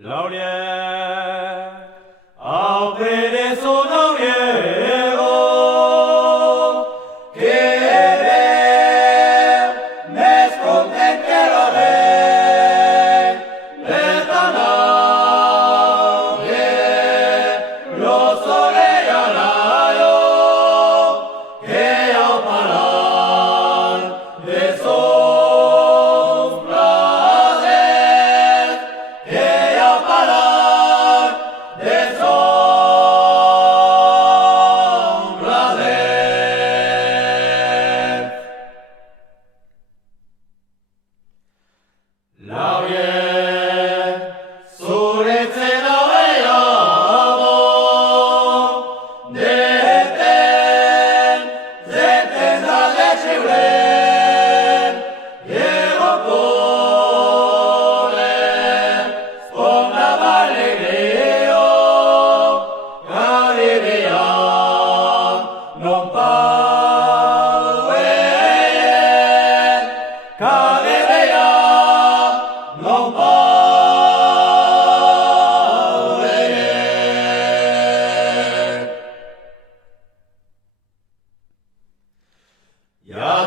老年阿贝的索脑耶哦，que me esconden que lo ven, le dan a los orellanayo, que al parar de esos placeres, que al parar de esos placeres. La bien, surece la veamos, deten la lechiulen, llego pone, con la alegría, caribia, non pauen, caribia, non pauen. Ya